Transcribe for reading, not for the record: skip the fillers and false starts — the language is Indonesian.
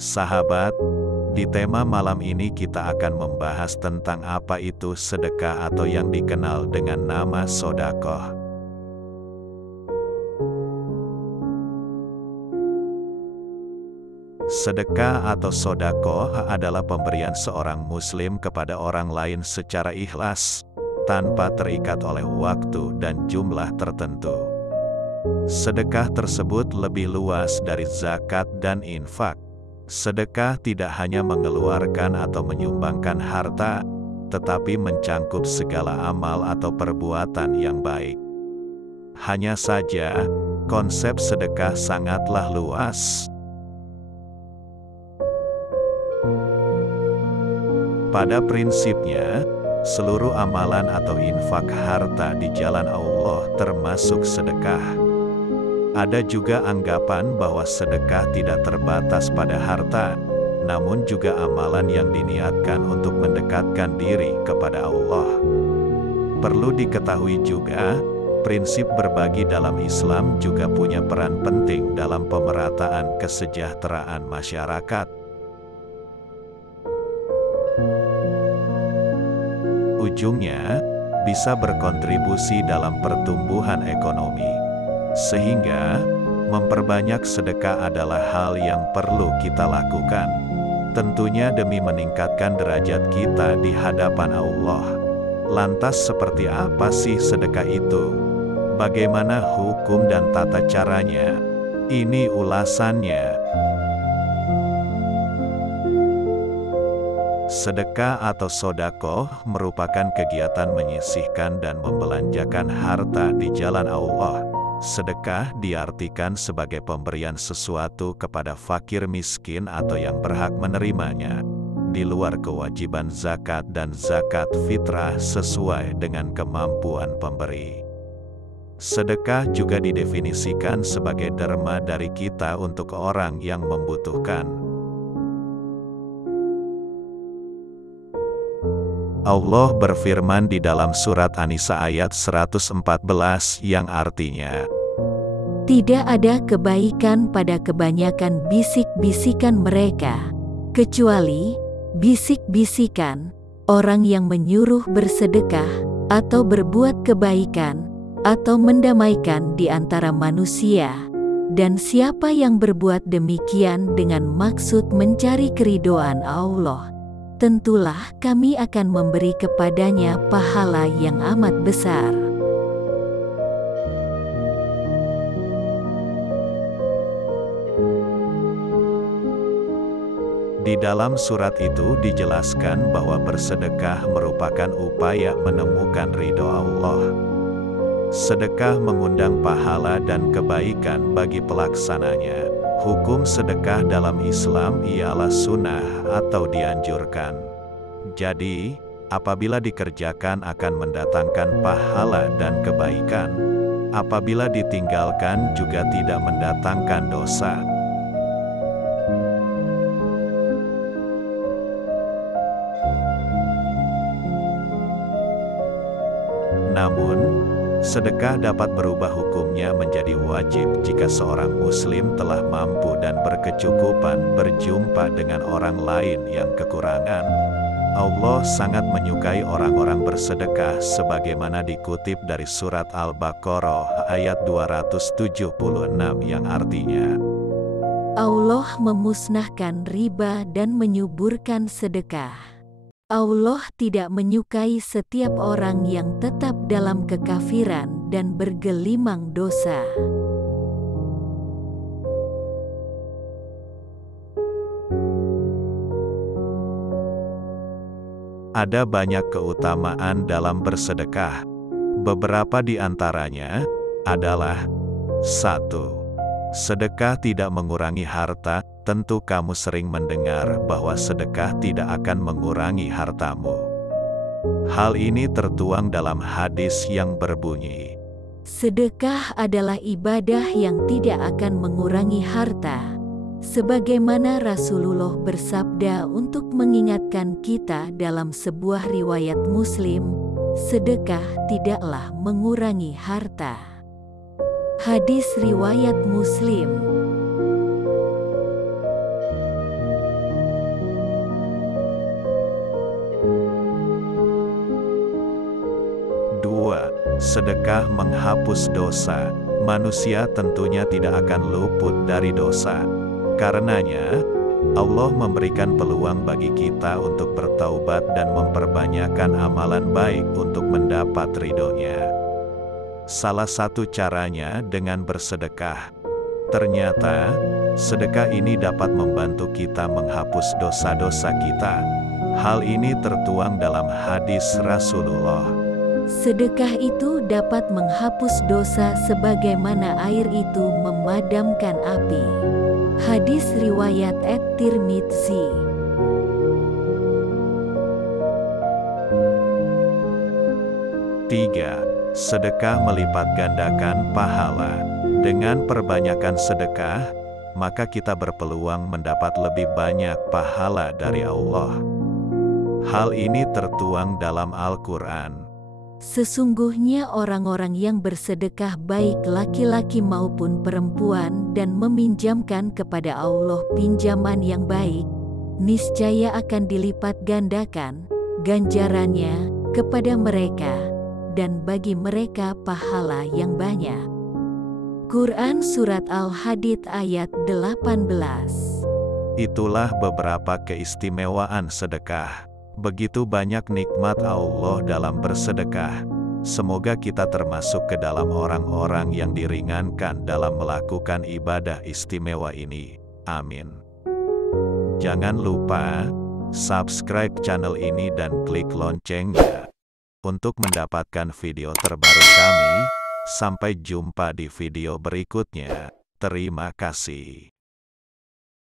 Sahabat, di tema malam ini kita akan membahas tentang apa itu sedekah atau yang dikenal dengan nama sodakoh. Sedekah atau sodakoh adalah pemberian seorang muslim kepada orang lain secara ikhlas, tanpa terikat oleh waktu dan jumlah tertentu. Sedekah tersebut lebih luas dari zakat dan infak. Sedekah tidak hanya mengeluarkan atau menyumbangkan harta, tetapi mencangkup segala amal atau perbuatan yang baik. Hanya saja, konsep sedekah sangatlah luas. Pada prinsipnya, seluruh amalan atau infak harta di jalan Allah termasuk sedekah. Ada juga anggapan bahwa sedekah tidak terbatas pada harta, namun juga amalan yang diniatkan untuk mendekatkan diri kepada Allah. Perlu diketahui juga, prinsip berbagi dalam Islam juga punya peran penting dalam pemerataan kesejahteraan masyarakat. Ujungnya, bisa berkontribusi dalam pertumbuhan ekonomi. Sehingga, memperbanyak sedekah adalah hal yang perlu kita lakukan. Tentunya demi meningkatkan derajat kita di hadapan Allah. Lantas seperti apa sih sedekah itu? Bagaimana hukum dan tata caranya? Ini ulasannya. Sedekah atau sodakoh merupakan kegiatan menyisihkan dan membelanjakan harta di jalan Allah. Sedekah diartikan sebagai pemberian sesuatu kepada fakir miskin atau yang berhak menerimanya, di luar kewajiban zakat dan zakat fitrah sesuai dengan kemampuan pemberi. Sedekah juga didefinisikan sebagai derma dari kita untuk orang yang membutuhkan. Allah berfirman di dalam surat An-Nisa ayat 114 yang artinya, "Tidak ada kebaikan pada kebanyakan bisik-bisikan mereka, kecuali bisik-bisikan orang yang menyuruh bersedekah atau berbuat kebaikan atau mendamaikan di antara manusia. Dan siapa yang berbuat demikian dengan maksud mencari keridhaan Allah, tentulah kami akan memberi kepadanya pahala yang amat besar." Di dalam surat itu dijelaskan bahwa bersedekah merupakan upaya menemukan ridho Allah. Sedekah mengundang pahala dan kebaikan bagi pelaksananya. Hukum sedekah dalam Islam ialah sunnah atau dianjurkan. Jadi, apabila dikerjakan akan mendatangkan pahala dan kebaikan. Apabila ditinggalkan juga tidak mendatangkan dosa. Namun, sedekah dapat berubah hukumnya menjadi wajib jika seorang muslim telah mampu dan berkecukupan berjumpa dengan orang lain yang kekurangan. Allah sangat menyukai orang-orang bersedekah sebagaimana dikutip dari surat Al-Baqarah ayat 276 yang artinya, Allah memusnahkan riba dan menyuburkan sedekah. Allah tidak menyukai setiap orang yang tetap dalam kekafiran dan bergelimang dosa. Ada banyak keutamaan dalam bersedekah. Beberapa di antaranya adalah: 1. Sedekah tidak mengurangi harta. Tentu kamu sering mendengar bahwa sedekah tidak akan mengurangi hartamu. Hal ini tertuang dalam hadis yang berbunyi, Sedekah adalah ibadah yang tidak akan mengurangi harta. Sebagaimana Rasulullah bersabda untuk mengingatkan kita dalam sebuah riwayat Muslim, sedekah tidaklah mengurangi harta. Hadis riwayat Muslim. Sedekah menghapus dosa. Manusia tentunya tidak akan luput dari dosa. Karenanya, Allah memberikan peluang bagi kita untuk bertaubat dan memperbanyakkan amalan baik untuk mendapat ridho-Nya. Salah satu caranya dengan bersedekah. Ternyata, sedekah ini dapat membantu kita menghapus dosa-dosa kita. Hal ini tertuang dalam hadis Rasulullah. Sedekah itu dapat menghapus dosa sebagaimana air itu memadamkan api. Hadis riwayat At-Tirmidzi. 3. Sedekah melipat gandakan pahala. Dengan perbanyakan sedekah, maka kita berpeluang mendapat lebih banyak pahala dari Allah. Hal ini tertuang dalam Al-Quran. Sesungguhnya orang-orang yang bersedekah baik laki-laki maupun perempuan dan meminjamkan kepada Allah pinjaman yang baik, niscaya akan dilipat gandakan ganjarannya kepada mereka, dan bagi mereka pahala yang banyak. Quran Surat Al-Hadid ayat 18. Itulah beberapa keistimewaan sedekah. Begitu banyak nikmat Allah dalam bersedekah. Semoga kita termasuk ke dalam orang-orang yang diringankan dalam melakukan ibadah istimewa ini. Amin. Jangan lupa subscribe channel ini dan klik loncengnya untuk mendapatkan video terbaru kami. Sampai jumpa di video berikutnya. Terima kasih.